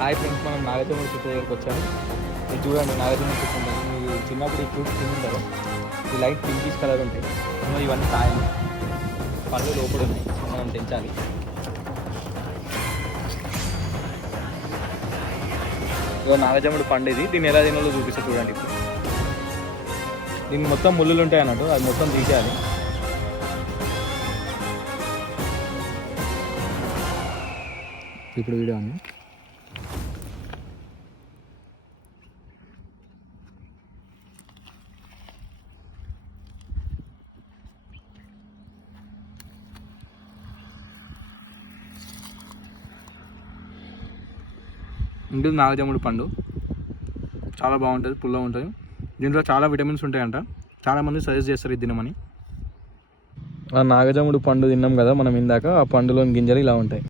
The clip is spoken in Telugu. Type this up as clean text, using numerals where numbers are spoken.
హాయ్ ఫ్రెండ్స్, మనం నాగజముడి చెట్టు దగ్గరికి వచ్చాము. ఇది చూడండి, నాగజముడి చెట్టు ఉంటుంది. మీరు చిన్నప్పుడు ఈ ఫ్రూట్స్ తింటారు. ఈ లైట్ పింకిష్ కలర్ ఉంటాయి. ఇవన్నీ కాయలు, పళ్ళు లోపల ఉన్నాయి, మనం తెంచాలి. ఇదో నాగజముడి పండు ఇది. దీన్ని ఎలా తినాలో చూపిస్తే చూడండి. ఇప్పుడు దీన్ని మొత్తం ముళ్ళులు ఉంటాయి అన్నట్టు, అది మొత్తం తీసేయాలి. ఇప్పుడు వీడియో ఉంది. ఉంటుంది నాగజముడి పండు, చాలా బాగుంటుంది, పుల్లగా ఉంటుంది. దీంట్లో చాలా విటమిన్స్ ఉంటాయంట. చాలామంది సజెస్ట్ చేస్తారు ఇది తినమని. ఆ నాగజముడి పండు తిన్నాం కదా మనం ఇందాక, ఆ పండులోని గింజలు ఇలా ఉంటాయి.